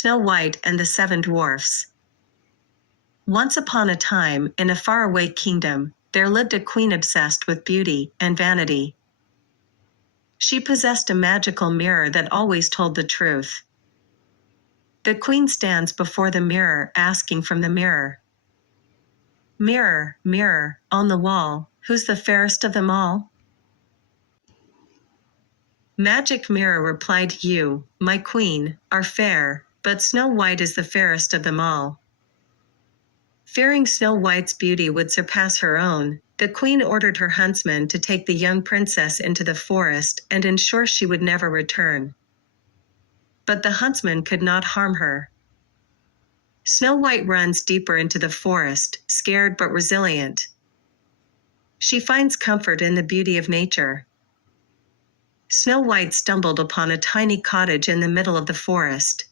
Snow White and the Seven Dwarfs. Once upon a time, in a faraway kingdom, there lived a queen obsessed with beauty and vanity. She possessed a magical mirror that always told the truth. The queen stands before the mirror, asking from the mirror, "Mirror, mirror, on the wall, who's the fairest of them all?" "Magic mirror," replied, "you, my queen, are fair, but Snow White is the fairest of them all." Fearing Snow White's beauty would surpass her own, the queen ordered her huntsman to take the young princess into the forest and ensure she would never return. But the huntsman could not harm her. Snow White runs deeper into the forest, scared but resilient. She finds comfort in the beauty of nature. Snow White stumbled upon a tiny cottage in the middle of the forest.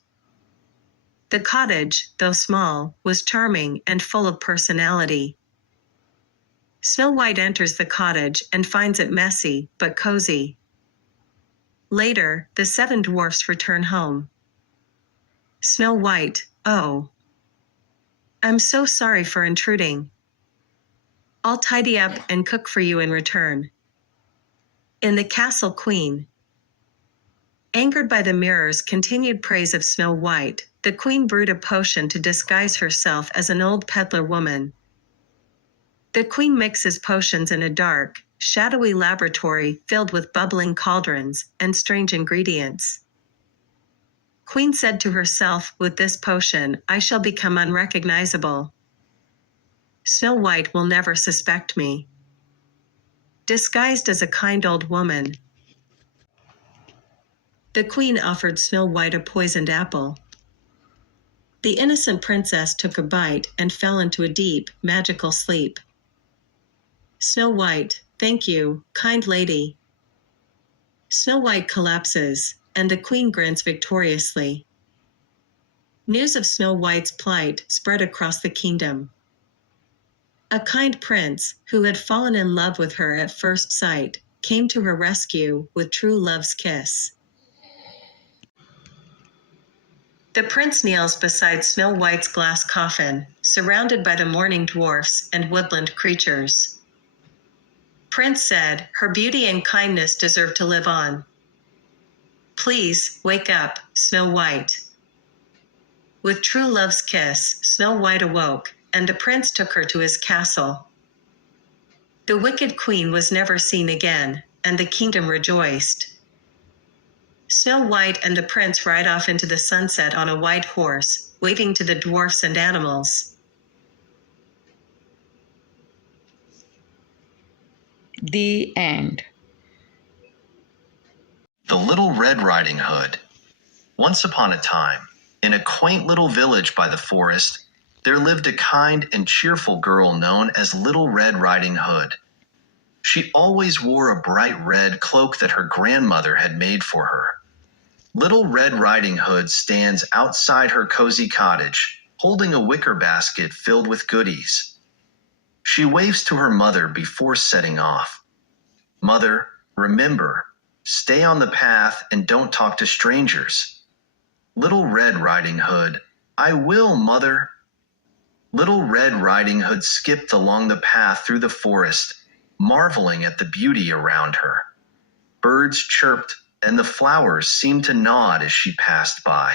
The cottage, though small, was charming and full of personality. Snow White enters the cottage and finds it messy but cozy. Later, the seven dwarfs return home. Snow White, "Oh, I'm so sorry for intruding. I'll tidy up and cook for you in return." In the castle, Queen. Angered by the mirror's continued praise of Snow White, the queen brewed a potion to disguise herself as an old peddler woman. The queen mixes potions in a dark, shadowy laboratory filled with bubbling cauldrons and strange ingredients. Queen said to herself, "With this potion, I shall become unrecognizable. Snow White will never suspect me." Disguised as a kind old woman, the queen offered Snow White a poisoned apple. The innocent princess took a bite and fell into a deep, magical sleep. Snow White, "Thank you, kind lady." Snow White collapses, and the queen grins victoriously. News of Snow White's plight spread across the kingdom. A kind prince, who had fallen in love with her at first sight, came to her rescue with true love's kiss. The prince kneels beside Snow White's glass coffin, surrounded by the mourning dwarfs and woodland creatures. Prince said, "Her beauty and kindness deserve to live on. Please, wake up, Snow White." With true love's kiss, Snow White awoke, and the prince took her to his castle. The wicked queen was never seen again, and the kingdom rejoiced. Snow White and the prince ride off into the sunset on a white horse, waving to the dwarfs and animals. The end. The Little Red Riding Hood. Once upon a time, in a quaint little village by the forest, there lived a kind and cheerful girl known as Little Red Riding Hood. She always wore a bright red cloak that her grandmother had made for her. Little Red Riding Hood stands outside her cozy cottage, holding a wicker basket filled with goodies. She waves to her mother before setting off. "Mother, remember, stay on the path and don't talk to strangers." Little Red Riding Hood, "I will, mother." Little Red Riding Hood skipped along the path through the forest, marveling at the beauty around her. Birds chirped, and the flowers seemed to nod as she passed by.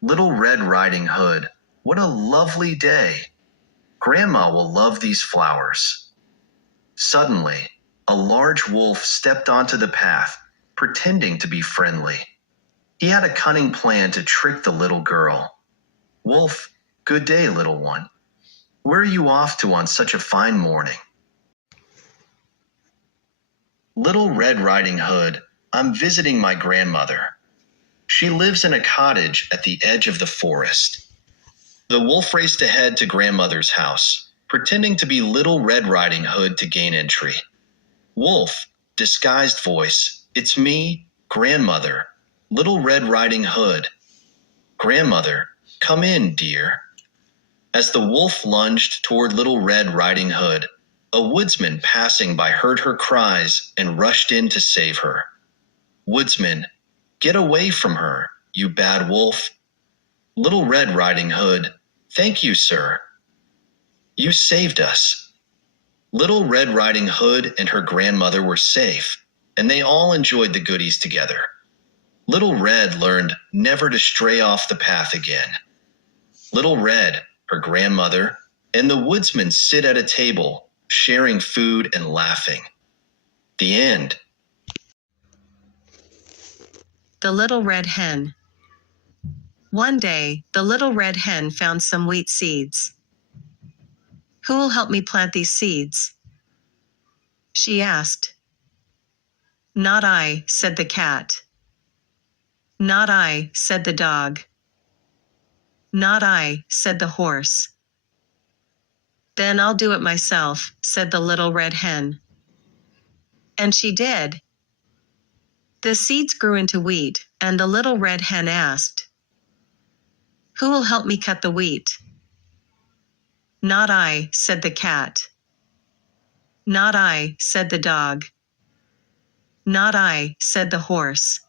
Little Red Riding Hood, what a lovely day. Grandma will love these flowers. Suddenly, a large wolf stepped onto the path, pretending to be friendly. He had a cunning plan to trick the little girl. "Wolf, good day, little one. Where are you off to on such a fine morning?" Little Red Riding Hood, "I'm visiting my grandmother. She lives in a cottage at the edge of the forest." The wolf raced ahead to grandmother's house, pretending to be Little Red Riding Hood to gain entry. "Wolf, disguised voice, it's me, grandmother, Little Red Riding Hood." "Grandmother, come in, dear." As the wolf lunged toward Little Red Riding Hood, a woodsman passing by heard her cries and rushed in to save her. "Woodsman, get away from her, you bad wolf." Little Red Riding Hood, thank you, sir. You saved us. Little Red Riding Hood and her grandmother were safe, and they all enjoyed the goodies together. Little Red learned never to stray off the path again. Little Red, her grandmother, and the woodsman sit at a table, sharing food and laughing. The end. The Little Red Hen. One day, the little red hen found some wheat seeds. Who will help me plant these seeds? She asked. Not I, said the cat. Not I, said the dog. Not I, said the horse. Then I'll do it myself, said the little red hen. And she did. The seeds grew into wheat, and the little red hen asked, Who will help me cut the wheat? Not I, said the cat. Not I, said the dog. Not I, said the horse.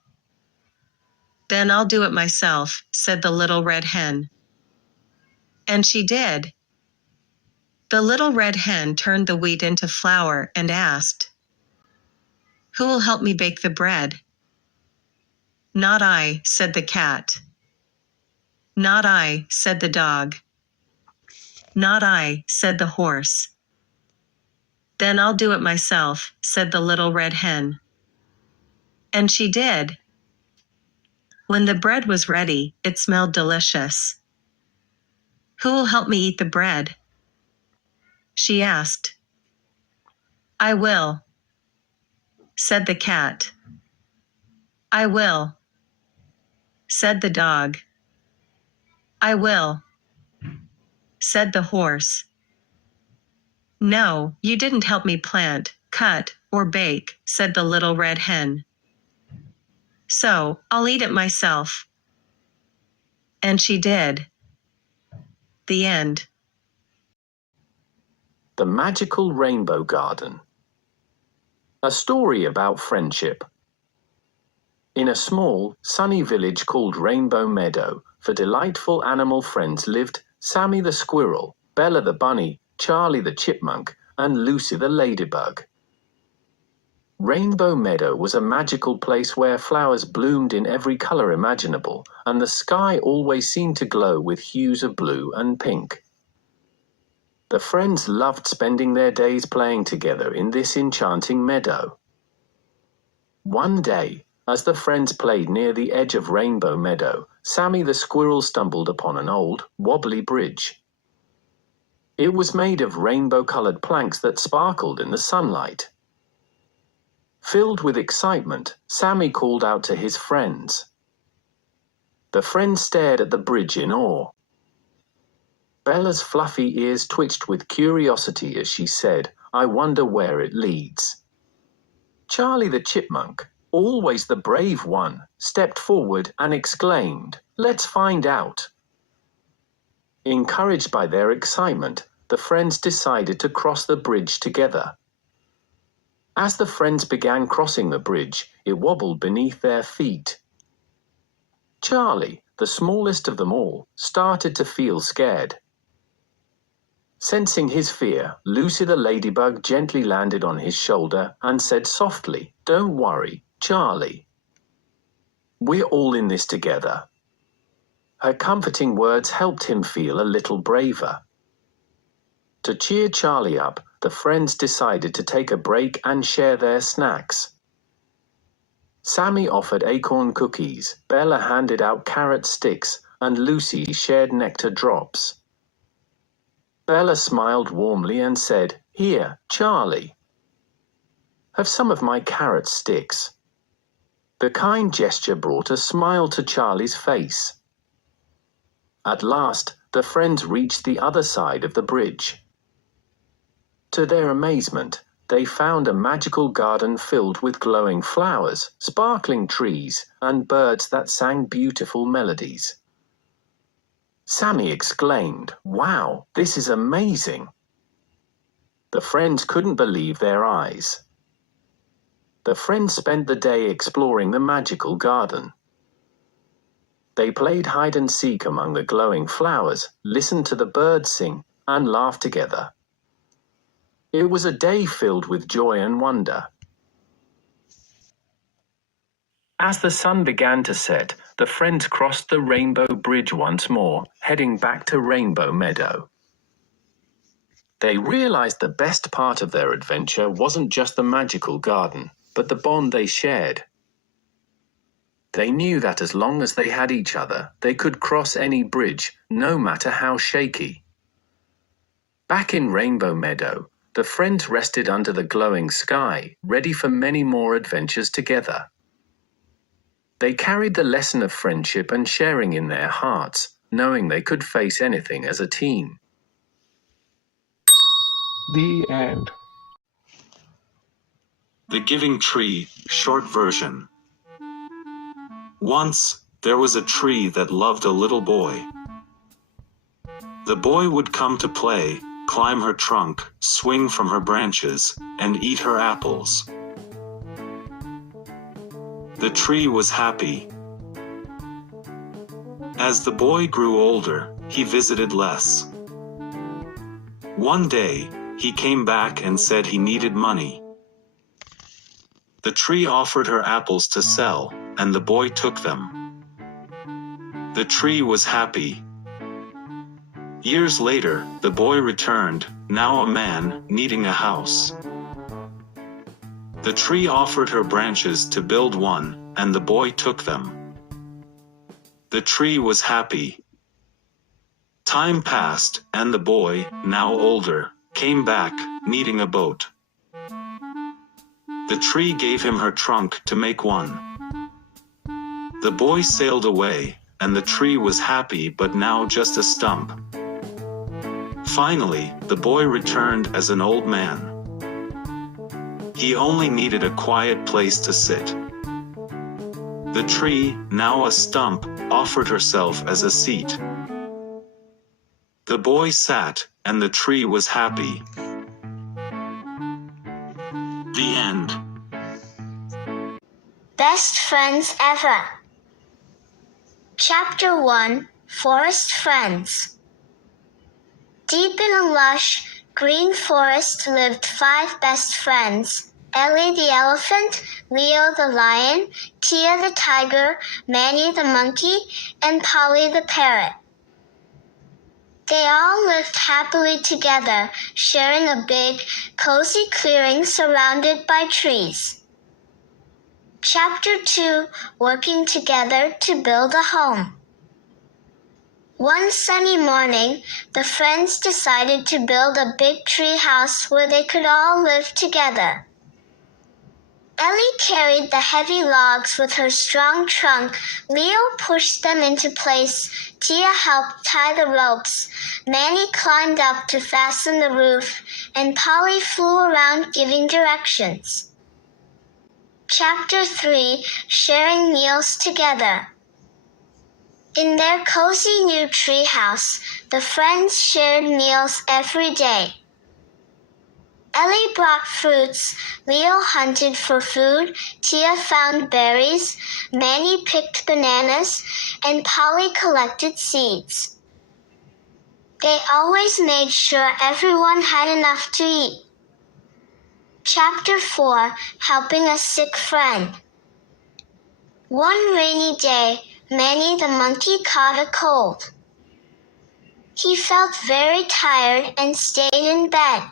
Then I'll do it myself, said the little red hen. And she did. The little red hen turned the wheat into flour and asked, Who will help me bake the bread? Not I, said the cat. Not I, said the dog. Not I, said the horse. Then I'll do it myself, said the little red hen. And she did. When the bread was ready, it smelled delicious. Who will help me eat the bread? She asked. I will, said the cat. I will, said the dog. I will, said the horse. No, you didn't help me plant, cut, or bake, said the little red hen. So, I'll eat it myself. And she did. The end. The Magical Rainbow Garden. A story about friendship. In a small, sunny village called Rainbow Meadow, for delightful animal friends lived Sammy the squirrel, Bella the bunny, Charlie the chipmunk, and Lucy the ladybug. Rainbow Meadow was a magical place where flowers bloomed in every color imaginable, and the sky always seemed to glow with hues of blue and pink. The friends loved spending their days playing together in this enchanting meadow. One day, as the friends played near the edge of Rainbow Meadow, Sammy the squirrel stumbled upon an old, wobbly bridge. It was made of rainbow-colored planks that sparkled in the sunlight. Filled with excitement, Sammy called out to his friends. The friends stared at the bridge in awe. Bella's fluffy ears twitched with curiosity as she said, I wonder where it leads. Charlie the chipmunk, always the brave one, stepped forward and exclaimed, Let's find out. Encouraged by their excitement, the friends decided to cross the bridge together. As the friends began crossing the bridge, it wobbled beneath their feet. Charlie, the smallest of them all, started to feel scared. Sensing his fear, Lucy the ladybug gently landed on his shoulder and said softly, Don't worry, Charlie. We're all in this together. Her comforting words helped him feel a little braver. To cheer Charlie up, the friends decided to take a break and share their snacks. Sammy offered acorn cookies, Bella handed out carrot sticks, and Lucy shared nectar drops. Bella smiled warmly and said, Here, Charlie. Have some of my carrot sticks. The kind gesture brought a smile to Charlie's face. At last, the friends reached the other side of the bridge. To their amazement, they found a magical garden filled with glowing flowers, sparkling trees, and birds that sang beautiful melodies. Sammy exclaimed, Wow, this is amazing! The friends couldn't believe their eyes. The friends spent the day exploring the magical garden. They played hide and seek among the glowing flowers, listened to the birds sing, and laughed together. It was a day filled with joy and wonder. As the sun began to set, the friends crossed the Rainbow Bridge once more, heading back to Rainbow Meadow. They realized the best part of their adventure wasn't just the magical garden, but the bond they shared. They knew that as long as they had each other, they could cross any bridge, no matter how shaky. Back in Rainbow Meadow, the friends rested under the glowing sky, ready for many more adventures together. They carried the lesson of friendship and sharing in their hearts, knowing they could face anything as a team. The end. The Giving Tree, short version. Once, there was a tree that loved a little boy. The boy would come to play, climb her trunk, swing from her branches, and eat her apples. The tree was happy. As the boy grew older, he visited less. One day, he came back and said he needed money. The tree offered her apples to sell, and the boy took them. The tree was happy. Years later, the boy returned, now a man, needing a house. The tree offered her branches to build one, and the boy took them. The tree was happy. Time passed, and the boy, now older, came back, needing a boat. The tree gave him her trunk to make one. The boy sailed away, and the tree was happy but now just a stump. Finally, the boy returned as an old man. He only needed a quiet place to sit. The tree, now a stump, offered herself as a seat. The boy sat, and the tree was happy. The end. Best Friends Ever. Chapter 1, Forest Friends. Deep in a lush, green forest lived 5 best friends: Ellie the elephant, Leo the lion, Tia the tiger, Manny the monkey, and Polly the parrot. They all lived happily together, sharing a big, cozy clearing surrounded by trees. Chapter 2, Working Together to Build a Home. One sunny morning, the friends decided to build a big tree house where they could all live together. Ellie carried the heavy logs with her strong trunk, Leo pushed them into place, Tia helped tie the ropes, Manny climbed up to fasten the roof, and Polly flew around giving directions. Chapter 3, Sharing Meals Together. In their cozy new tree house, the friends shared meals every day. Ellie brought fruits, Leo hunted for food, Tia found berries, Manny picked bananas, and Polly collected seeds. They always made sure everyone had enough to eat. Chapter 4, Helping a Sick Friend. One rainy day, Manny the monkey caught a cold. He felt very tired and stayed in bed.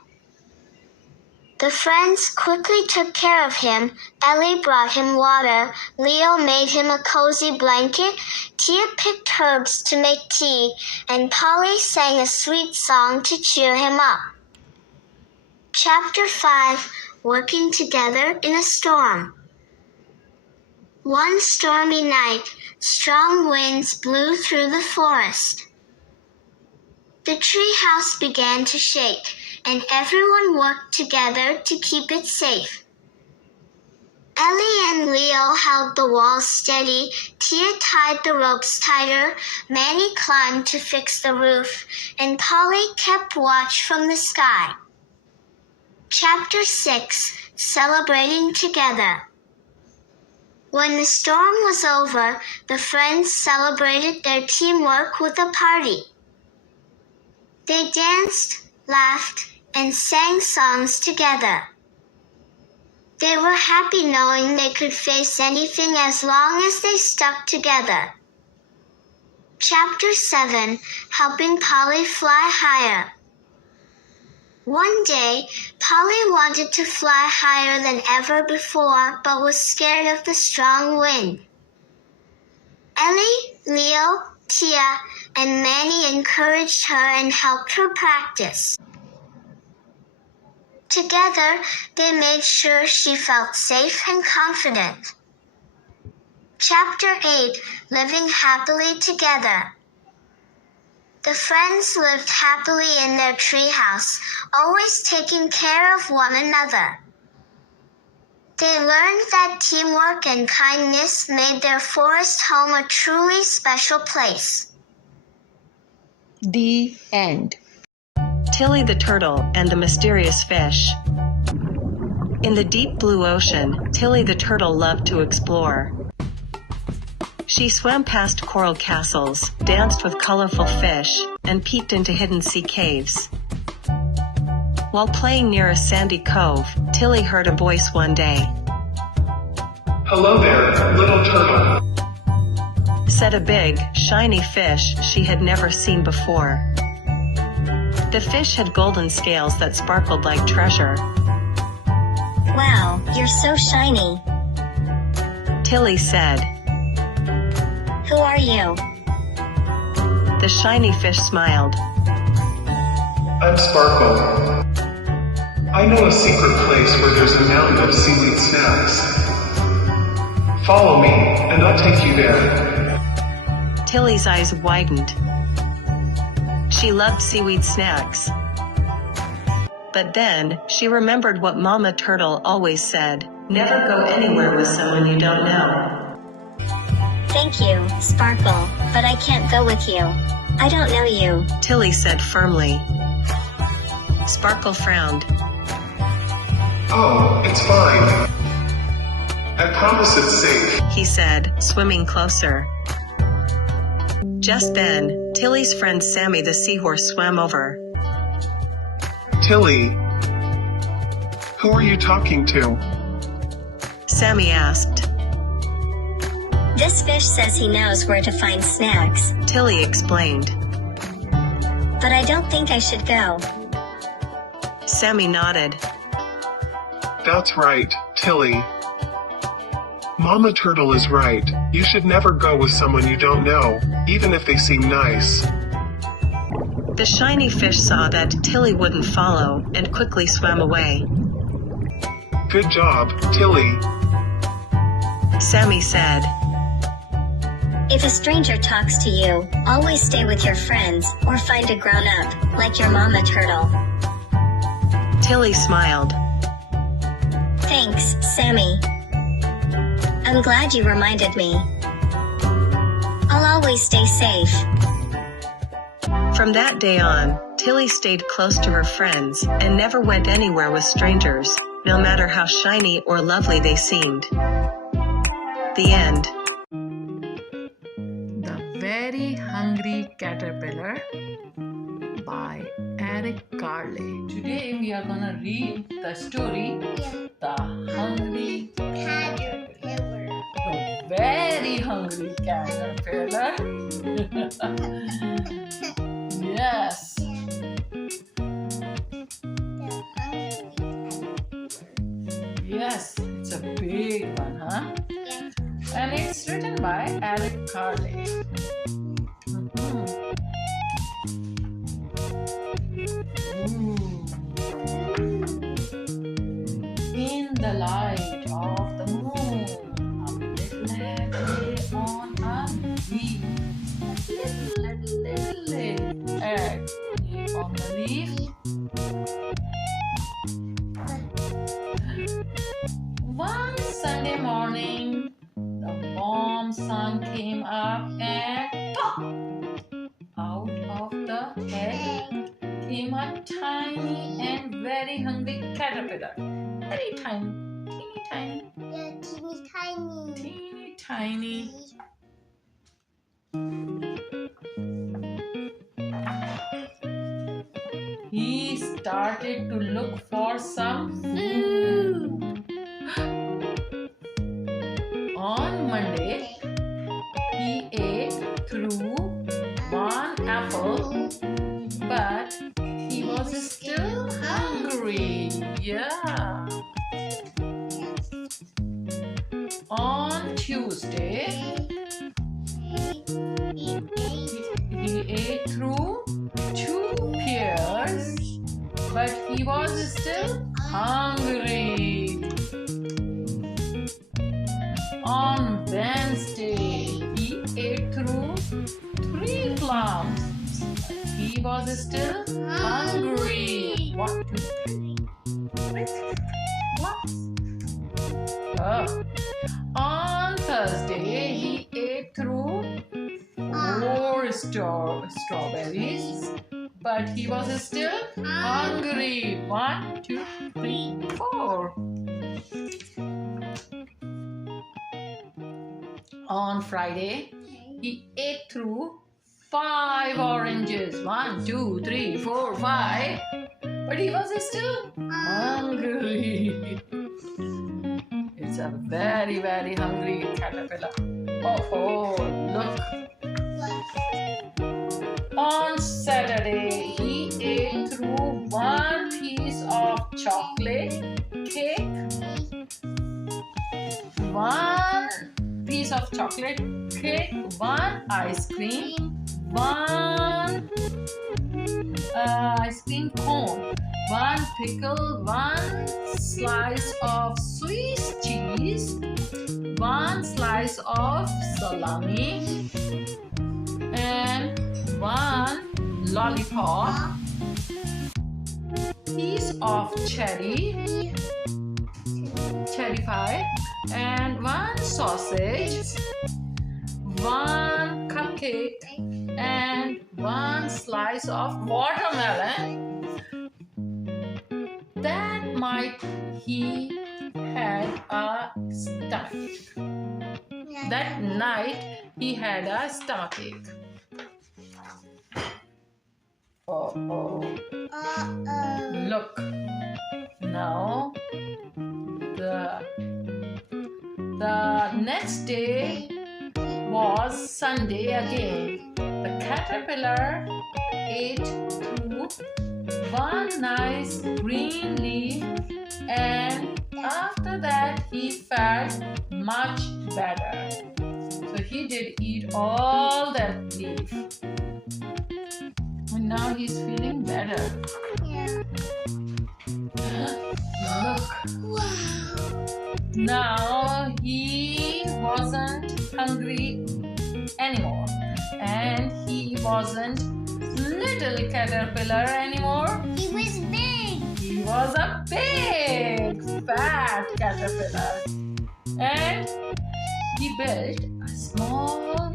The friends quickly took care of him. Ellie brought him water, Leo made him a cozy blanket, Tia picked herbs to make tea, and Polly sang a sweet song to cheer him up. Chapter 5, Working Together in a Storm. One stormy night, strong winds blew through the forest. The tree house began to shake, and everyone worked together to keep it safe. Ellie and Leo held the walls steady, Tia tied the ropes tighter, Manny climbed to fix the roof, and Polly kept watch from the sky. Chapter 6, Celebrating Together. When the storm was over, the friends celebrated their teamwork with a party. They danced, laughed, and sang songs together. They were happy knowing they could face anything as long as they stuck together. Chapter 7, Helping Polly Fly Higher. One day, Polly wanted to fly higher than ever before, but was scared of the strong wind. Ellie, Leo, Tia, and Manny encouraged her and helped her practice. Together, they made sure she felt safe and confident. Chapter 8, Living Happily Together. The friends lived happily in their treehouse, always taking care of one another. They learned that teamwork and kindness made their forest home a truly special place. The end. Tilly the Turtle and the Mysterious Fish. In the deep blue ocean, Tilly the Turtle loved to explore. She swam past coral castles, danced with colorful fish, and peeked into hidden sea caves. While playing near a sandy cove, Tilly heard a voice one day. "Hello there, little turtle," said a big, shiny fish she had never seen before. The fish had golden scales that sparkled like treasure. Wow, you're so shiny. Tilly said. Who are you? The shiny fish smiled. "I'm Sparkle. I know a secret place where there's a mountain of seaweed snacks. Follow me, and I'll take you there." Tilly's eyes widened. She loved seaweed snacks. But then, she remembered what Mama Turtle always said, never go anywhere with someone you don't know. Thank you, Sparkle, but I can't go with you. I don't know you. Tilly said firmly. Sparkle frowned. "Oh, it's fine. I promise it's safe," He said, swimming closer. Just then, Tilly's friend Sammy the seahorse swam over. "Tilly, who are you talking to?" Sammy asked. This fish says he knows where to find snacks, Tilly explained. but I don't think I should go. Sammy nodded. "That's right, Tilly. Mama Turtle is right. You should never go with someone you don't know, even if they seem nice." The shiny fish saw that Tilly wouldn't follow and quickly swam away. "Good job, Tilly." Sammy said. If a stranger talks to you, always stay with your friends or find a grown-up, like your Mama Turtle. Tilly smiled. Thanks, Sammy. I'm glad you reminded me. I'll always stay safe. From that day on, Tilly stayed close to her friends and never went anywhere with strangers, no matter how shiny or lovely they seemed. The end. The Very Hungry Caterpillar by Eric Carle. Today we are gonna read the story The Hungry Caterpillar. The Very Hungry Caterpillar. Yes. Yes, it's a big one, huh? And it's written by Eric Carle. In the light of the moon, a little egg lay on a leaf. Little egg lay on the leaf. One Sunday morning, the warm sun came up and pop! Out of the egg came a tiny and very hungry caterpillar. Very tiny, teeny tiny. Yeah, teeny tiny. Teeny tiny. He started to look for some food. On Monday, he ate through one apple, but he was still hungry. Yeah. On Tuesday, he ate through two pears, but he was still hungry. On Wednesday, he ate through three plums. He was still hungry. 1, 2, 3 plums. Oh. On Thursday, he ate through 4 strawberries, but he was still hungry. 1, 2, 3, 4. On Friday, he ate through 5 oranges. 1, 2, 3, 4, 5. But he was still hungry. It's a very, very hungry caterpillar. Oh, look. On Saturday, he ate through 1 piece of chocolate cake, 1 piece of chocolate cake, 1 ice cream, 1 ice cream cone, 1 pickle, 1 slice of Swiss cheese, 1 slice of salami, and 1 lollipop, piece of cherry pie, and 1 sausage, 1 cupcake, and 1 slice of watermelon. That night he had a stomachache. That night he had a stomachache. Oh. Look. Now the next day was Sunday again. The caterpillar ate through 1 nice green leaf, and after that he felt much better. So he did eat all that leaf. And now he's feeling better. Yeah. Look. Wow. Now he wasn't hungry anymore, and he wasn't little caterpillar anymore. He was big. He was a big fat caterpillar, and he built a small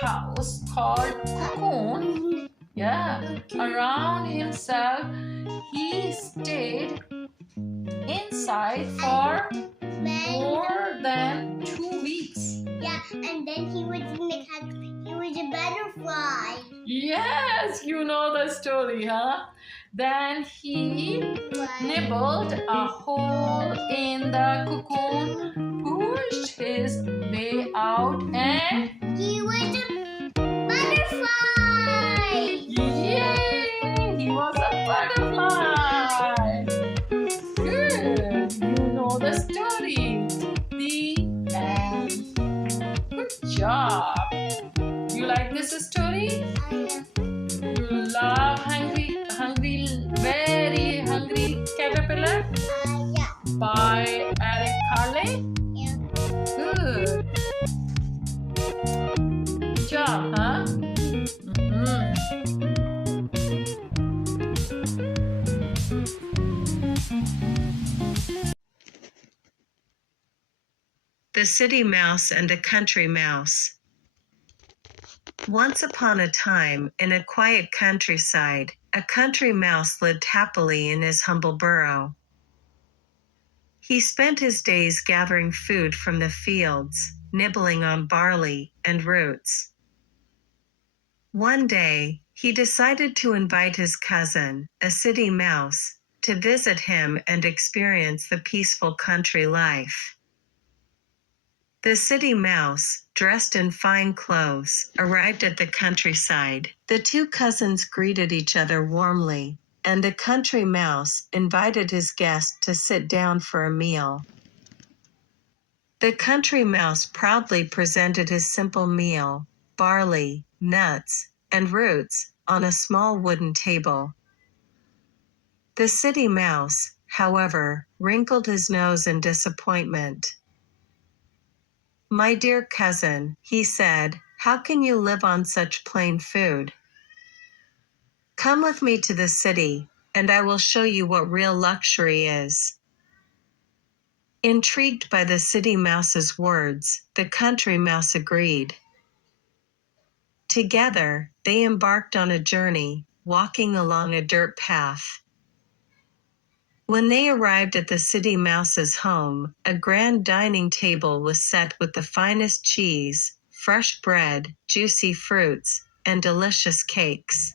house called cocoon. Yeah, around himself. He stayed inside for more than 2 weeks. Yeah, and then he was a butterfly. Yes, you know the story, huh? Then he nibbled a hole in the cocoon, pushed his way out, and He was a butterfly. yay! He was a butterfly. Good, you know the story. The end. Good job. You like this story? You love very hungry caterpillar Yeah. by Eric Carle. Yeah. Good. Good job, huh? The City Mouse and the Country Mouse. Once upon a time, in a quiet countryside, a country mouse lived happily in his humble burrow. He spent his days gathering food from the fields, nibbling on barley and roots. One day, he decided to invite his cousin, a city mouse, to visit him and experience the peaceful country life. The city mouse, dressed in fine clothes, arrived at the countryside. The two cousins greeted each other warmly, and the country mouse invited his guest to sit down for a meal. The country mouse proudly presented his simple meal, barley, nuts, and roots, on a small wooden table. The city mouse, however, wrinkled his nose in disappointment. "My dear cousin," he said, "how can you live on such plain food? Come with me to the city, and I will show you what real luxury is." Intrigued by the city mouse's words, the country mouse agreed. Together, they embarked on a journey, walking along a dirt path. When they arrived at the city mouse's home, a grand dining table was set with the finest cheese, fresh bread, juicy fruits, and delicious cakes.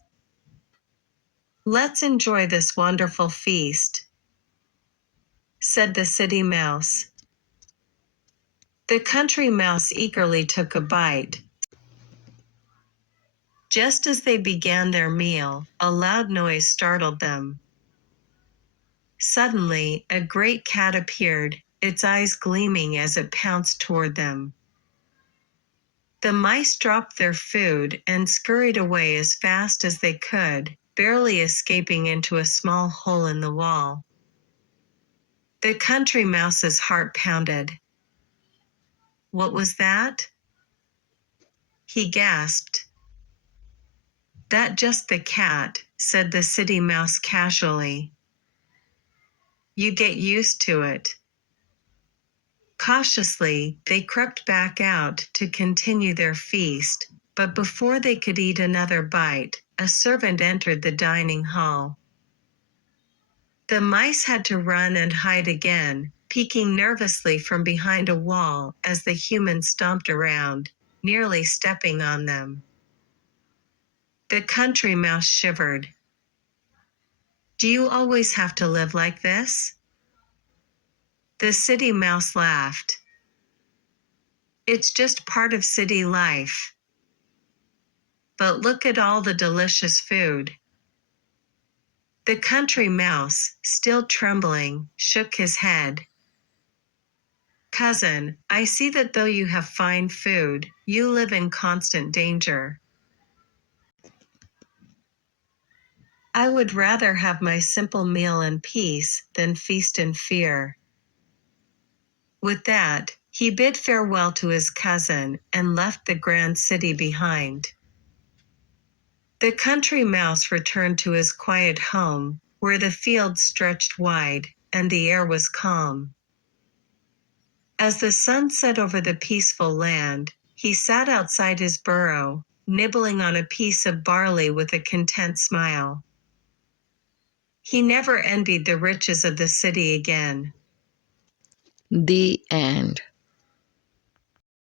"Let's enjoy this wonderful feast," said the city mouse. The country mouse eagerly took a bite. Just as they began their meal, a loud noise startled them. Suddenly, a great cat appeared, its eyes gleaming as it pounced toward them. The mice dropped their food and scurried away as fast as they could, barely escaping into a small hole in the wall. The country mouse's heart pounded. "What was that?" he gasped. "That just the cat," said the city mouse casually. "You get used to it." Cautiously, they crept back out to continue their feast, but before they could eat another bite, a servant entered the dining hall. The mice had to run and hide again, peeking nervously from behind a wall as the humans stomped around, nearly stepping on them. The country mouse shivered. "Do you always have to live like this?" The city mouse laughed. "It's just part of city life. But look at all the delicious food." The country mouse, still trembling, shook his head. "Cousin, I see that though you have fine food, you live in constant danger. I would rather have my simple meal in peace than feast in fear." With that, he bid farewell to his cousin and left the grand city behind. The country mouse returned to his quiet home, where the fields stretched wide and the air was calm. As the sun set over the peaceful land, he sat outside his burrow, nibbling on a piece of barley with a content smile. He never envied the riches of the city again. The end.